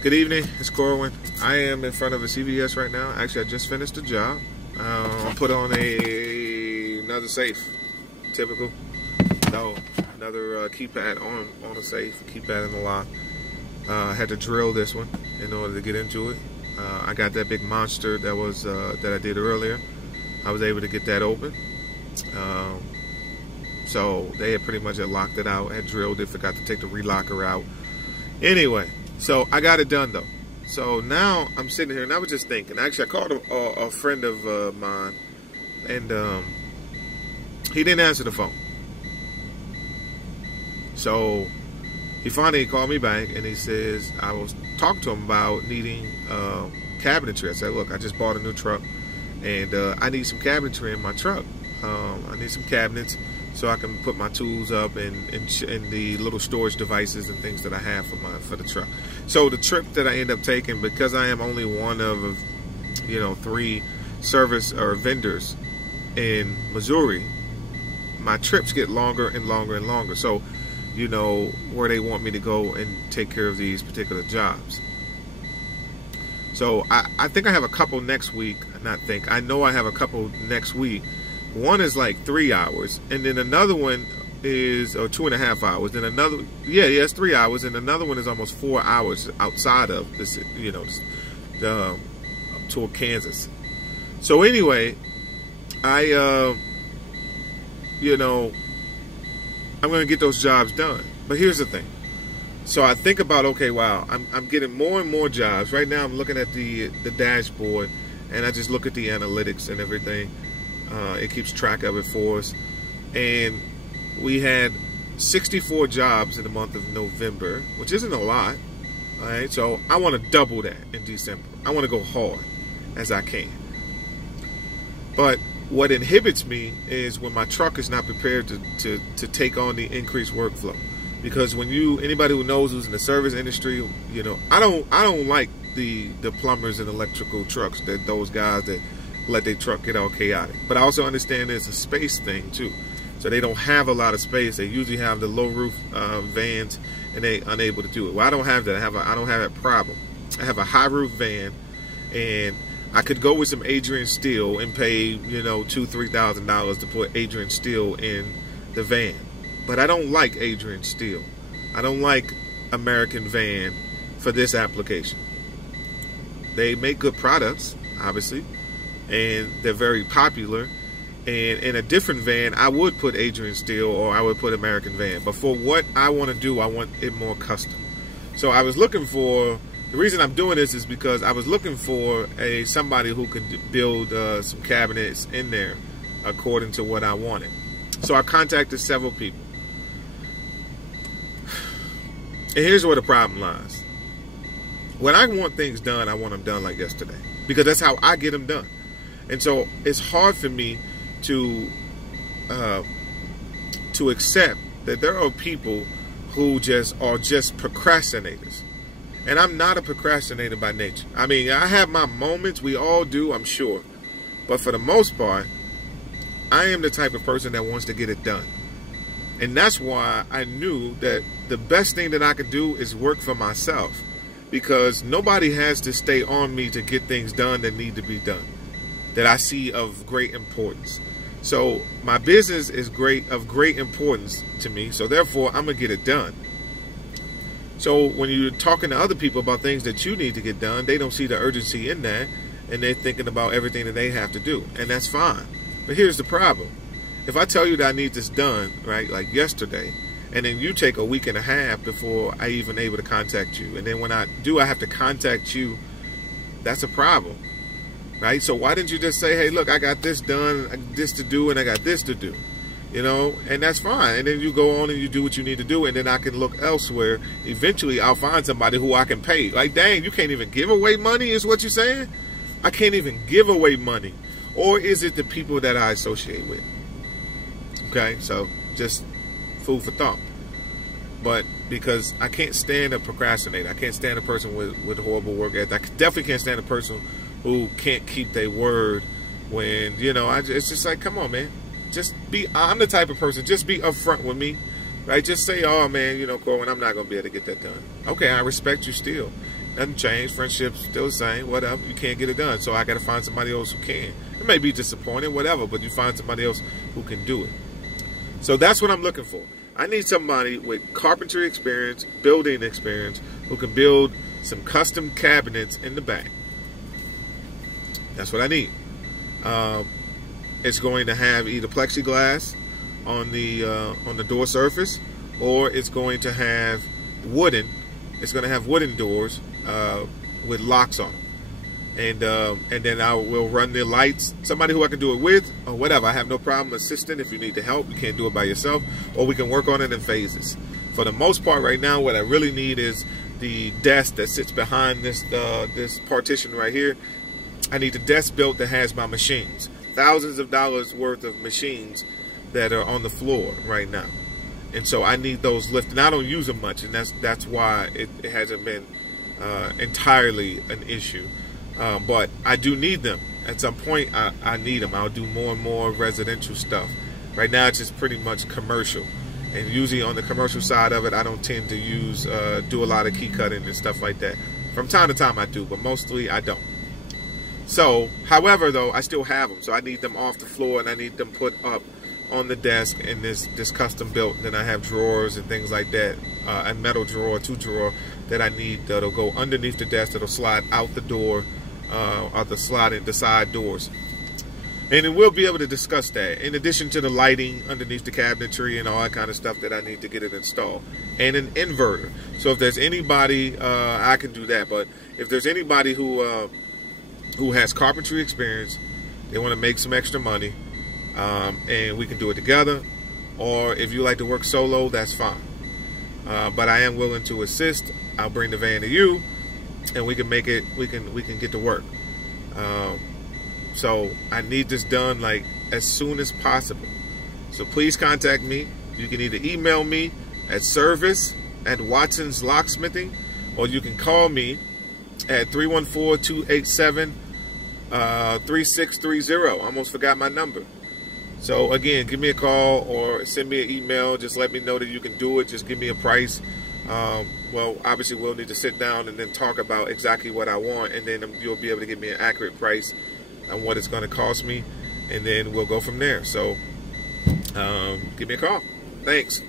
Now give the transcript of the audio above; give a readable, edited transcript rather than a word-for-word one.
Good evening, it's Corwin. I am in front of a CVS right now. Actually, I just finished the job. Put on another safe. Typical. No, another keypad on the safe, keypad in the lock. I had to drill this one in order to get into it. I got that big monster that I did earlier. I was able to get that open. So they had pretty much locked it out, had drilled it, forgot to take the relocker out. Anyway, so I got it done though. So now I'm sitting here and I was just thinking. Actually, I called a friend of mine, and he didn't answer the phone. So he finally called me back and he says, I was talking to him about needing cabinetry. I said, look, I just bought a new truck and I need some cabinetry in my truck. I need some cabinets so I can put my tools up and the little storage devices and things that I have for the truck. So the trip that I end up taking, because I am only one of 3 service or vendors in Missouri, my trips get longer and longer and longer. So where they want me to go and take care of these particular jobs. So I think I have a couple next week. I know I have a couple next week. One is like 3 hours, and then another one is 2.5 hours. Then another, it's 3 hours, and another one is almost 4 hours outside of this, toward Kansas. So anyway, I'm going to get those jobs done. But here's the thing. So I think about, okay, wow, I'm getting more and more jobs. Right now I'm looking at the dashboard, and I just look at the analytics and everything. It keeps track of it for us. And we had 64 jobs in the month of November, which isn't a lot. All right, so I want to double that in December. I want to go hard as I can. But what inhibits me is when my truck is not prepared to take on the increased workflow. Because when anybody who knows who's in the service industry, I don't like the plumbers and electrical trucks, those guys that let their truck get all chaotic. But I also understand it's a space thing too. So they don't have a lot of space. They usually have the low roof vans, and they unable to do it. Well, I don't have that. I don't have that problem. I have a high roof van, and I could go with some Adrian steel and pay $2,000-$3,000 to put Adrian steel in the van. But I don't like Adrian steel. I don't like American van for this application. They make good products, obviously, and they're very popular. And in a different van, I would put Adrian steel or I would put American van. But for what I want to do, I want it more custom. So I was looking for, the reason I'm doing this is because I was looking for somebody who could build some cabinets in there according to what I wanted. So I contacted several people. And here's where the problem lies. When I want things done, I want them done like yesterday, because that's how I get them done. And so it's hard for me to accept that there are people who are just procrastinators. And I'm not a procrastinator by nature. I mean, I have my moments. We all do, I'm sure. But for the most part, I am the type of person that wants to get it done. And that's why I knew that the best thing that I could do is work for myself, because nobody has to stay on me to get things done that need to be done, that I see of great importance. So my business is of great importance to me, so therefore I'm gonna get it done. So when you're talking to other people about things that you need to get done, they don't see the urgency in that, and they're thinking about everything that they have to do, and that's fine. But here's the problem. If I tell you that I need this done, right, like yesterday, and then you take a week and a half before I even able to contact you, and then when I do, I have to contact you, that's a problem, right? So why didn't you just say, hey, look, I got this done, this to do, and I got this to do, and that's fine. And then you go on and you do what you need to do, and then I can look elsewhere. Eventually, I'll find somebody who I can pay. Like, dang, you can't even give away money is what you're saying? I can't even give away money. Or is it the people that I associate with? Okay, so just food for thought. But because I can't stand a procrastinator, I can't stand a person with horrible work ethic. I definitely can't stand a person who can't keep their word when, it's just like, come on, man. I'm the type of person, just be upfront with me. right? Just say, oh man, Corwin, I'm not going to be able to get that done. Okay, I respect you still. Nothing changed. Friendship's still the same. Whatever. You can't get it done. So I got to find somebody else who can. It may be disappointing, whatever, but you find somebody else who can do it. So that's what I'm looking for. I need somebody with carpentry experience, building experience, who can build some custom cabinets in the back. That's what I need. It's going to have either plexiglass on the door surface, or it's going to have wooden. It's going to have wooden doors with locks on them. And then I will run the lights. Somebody who I can do it with or whatever. I have no problem assisting if you need the help. You can't do it by yourself, or we can work on it in phases. For the most part right now, what I really need is the desk that sits behind this partition right here. I need the desk built that has my machines. Thousands of dollars worth of machines that are on the floor right now. And so I need those lifted. And I don't use them much, and that's why it hasn't been entirely an issue. But I do need them. At some point, I need them. I'll do more and more residential stuff. Right now, it's just pretty much commercial. And usually on the commercial side of it, I don't tend to do a lot of key cutting and stuff like that. From time to time, I do, but mostly I don't. So, however, though, I still have them. So I need them off the floor, and I need them put up on the desk in this custom built. Then I have drawers and things like that, a metal drawer, 2-drawer that I need that'll go underneath the desk, that'll slide out the door, or the side doors. And then we'll be able to discuss that, in addition to the lighting underneath the cabinetry and all that kind of stuff that I need to get it installed. And an inverter. So if there's anybody, I can do that. But if there's anybody who has carpentry experience, they want to make some extra money, and we can do it together. Or if you like to work solo, that's fine. But I am willing to assist. I'll bring the van to you, and we can make it. We can get to work. So I need this done like as soon as possible. So please contact me. You can either email me at service@watsonslocksmithing, or you can call me at 314-287-3630. I almost forgot my number. So again, give me a call or send me an email. Just let me know that you can do it. Just give me a price. Well, obviously we'll need to sit down and then talk about exactly what I want, and then you'll be able to give me an accurate price on what it's going to cost me, and then we'll go from there. So give me a call. Thanks.